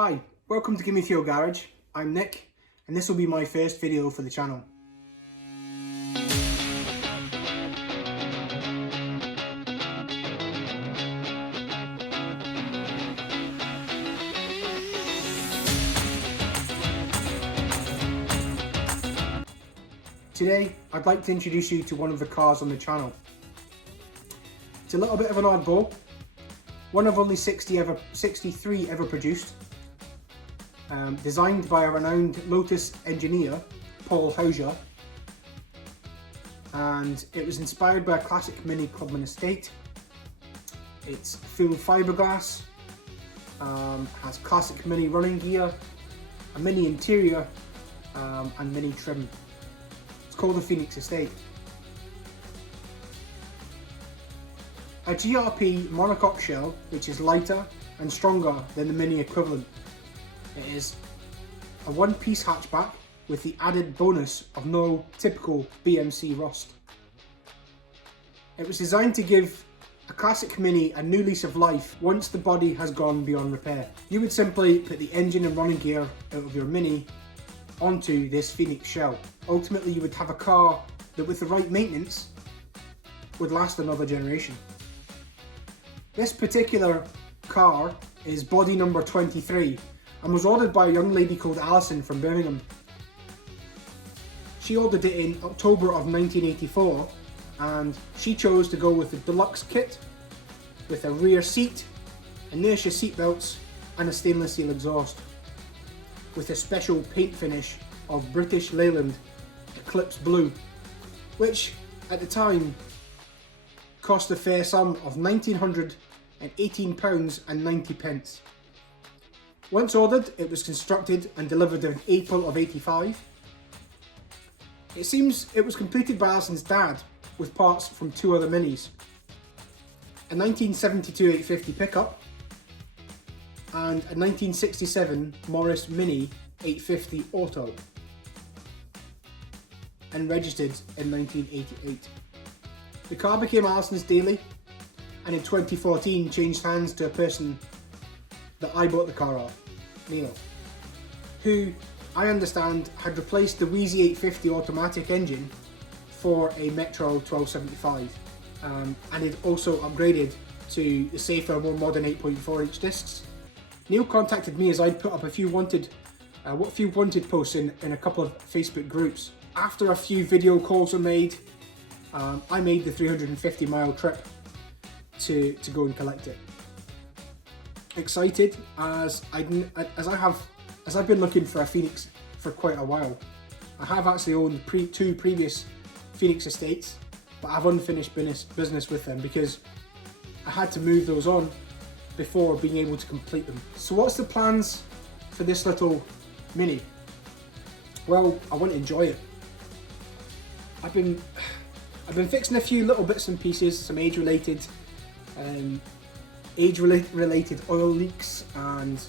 Hi, welcome to Gimme Garage. I'm Nick, and this will be my first video for the channel. Today, I'd like to introduce you to one of the cars on the channel. It's a little bit of an oddball, one of only 63 ever produced, designed by a renowned Lotus engineer, Paul Hauser, and it was inspired by a classic Mini Clubman estate. It's full fiberglass, has classic Mini running gear, a Mini interior, and Mini trim. It's called the Phoenix Estate. A GRP monocoque shell, which is lighter and stronger than the Mini equivalent. It is a one-piece hatchback with the added bonus of no typical BMC rust. It was designed to give a classic Mini a new lease of life once the body has gone beyond repair. You would simply put the engine and running gear out of your Mini onto this Phoenix shell. Ultimately, you would have a car that, with the right maintenance, would last another generation. This particular car is body number 23 and was ordered by a young lady called Alison from Birmingham. She ordered it in October of 1984 and she chose to go with the deluxe kit with a rear seat, inertia seat belts and a stainless steel exhaust with a special paint finish of British Leyland Eclipse Blue, which at the time cost a fair sum of £1,918.90. Once ordered, it was constructed and delivered in April of '85. It seems it was completed by Alison's dad with parts from two other Minis. A 1972 850 pickup and a 1967 Morris Mini 850 Auto, and registered in 1988. The car became Alison's daily and in 2014 changed hands to a person that I bought the car off, Neil, who I understand had replaced the Wheezy 850 automatic engine for a Metro 1275 and had also upgraded to the safer, more modern 8.4 inch discs. Neil contacted me as I'd put up a few wanted posts in a couple of Facebook groups. After a few video calls were made, I made the 350-mile trip to go and collect it. Excited as I've been looking for a Phoenix for quite a while. I have actually owned two previous Phoenix estates, but I've unfinished business with them because I had to move those on before being able to complete them. So what's the plans for this little Mini? Well, I want to enjoy it. I've been fixing a few little bits and pieces, some age-related oil leaks and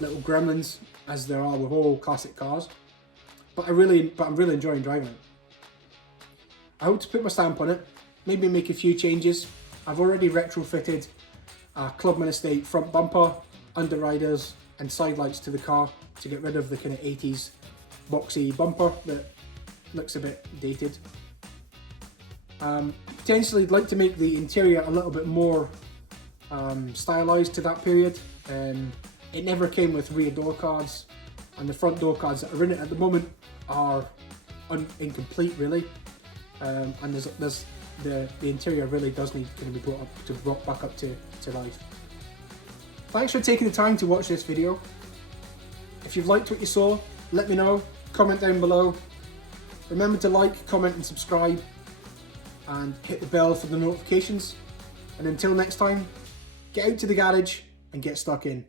little gremlins, as there are with all classic cars. But I'm really enjoying driving it. I hope to put my stamp on it, maybe make a few changes. I've already retrofitted a Clubman Estate front bumper, underriders and side lights to the car to get rid of the kind of 80s boxy bumper that looks a bit dated. Potentially I'd like to make the interior a little bit more stylized to that period. It never came with rear door cards, and the front door cards that are in it at the moment are incomplete really, and the interior really does need to be brought back up to life. Thanks for taking the time to watch this video. If you've liked what you saw, let me know, comment down below. Remember to like, comment and subscribe, and hit the bell for the notifications. And until next time, get out to the garage and get stuck in.